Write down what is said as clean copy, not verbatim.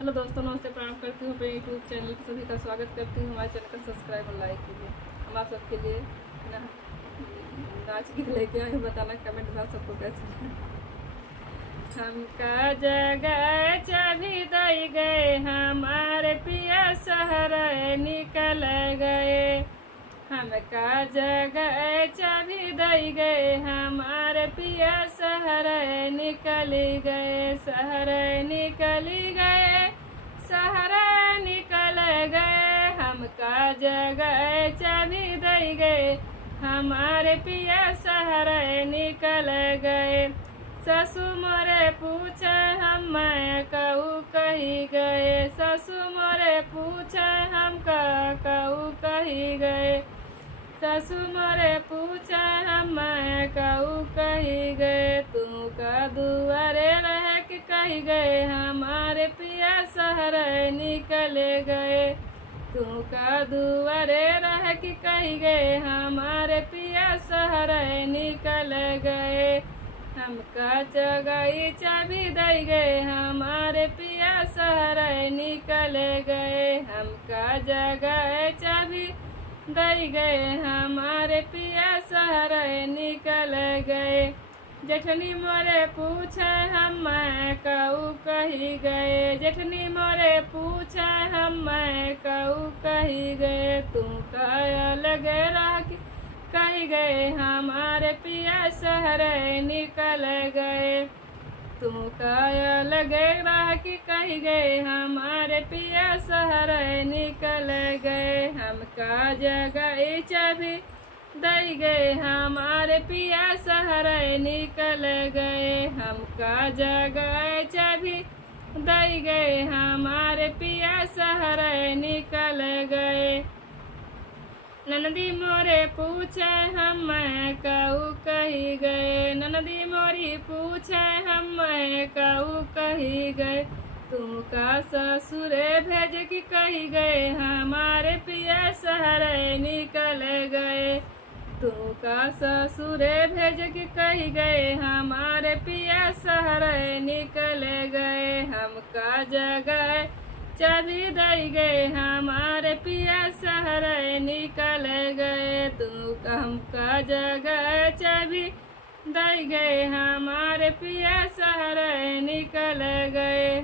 Hello दोस्तों, नमस्ते, प्रणाम करती हूँ। अपने यूट्यूब चैनल पर सभी का स्वागत करती हूँ। हमारे चैनल का सब्सक्राइब और लाइक कीजिए। हम आप सबके लिए नाच गीत लेके आए, बताना कमेंट में आप सबको कैसे। हमका जगह चाबी दई गए, हमारे पिया शहर निकल गए। हमका जगह चाबी दई गए, हमारे पिया शहर निकल गए। शहर निकल गए, शहर निकल गए। हमका जगह चाबी दई गए, हमारे पिया शहर निकल गए। ससुर मोरे पूछे हम कहू कही गए। ससुर मोरे पूछे हम कहू कही गए। ससुर मोरे पूछे हम कहू कही गए। तू का दुआरे रह के कही गए, हमारे पिया शहर निकल गए। तू का दुआरे रह के कही गए, हमारे पिया शहर निकल गए। हमका जगह चाबी दई गए, हमारे पिया शहर निकल गए। हमका जगह चाबी दई गए, हमारे पिया शहर निकल गए। जेठनी मोरे पूछे हम कहू कही गए। जेठनी मोरे पूछे हम कहू कही गए। तू का लगे रह कही गए, हमारे पिया शहर निकल गए। तू का लगे रह की कही गए, हमारे पिया शहर निकल गए। हमका जगह चाबी दई गए, हमारे पिया शहर निकल गए। हमका जगह चाबी दई गए, हमारे पिया शहर निकल गए। ननदी मोरे पूछे हम कहू कही गए। ननदी मोरी पूछे हम कहू कही गए। तू का ससुरे भेज की कही गए, हमारे पिया शहर निकल गए। तू का ससुरे भेज की कही गए, हमारे पिया शहर निकल गए। हमका जगह चाबी दई गए, हमारे पिया शहर निकल गए। तू हमका जगह चाबी दई गए, हमारे पिया शहर निकल गए।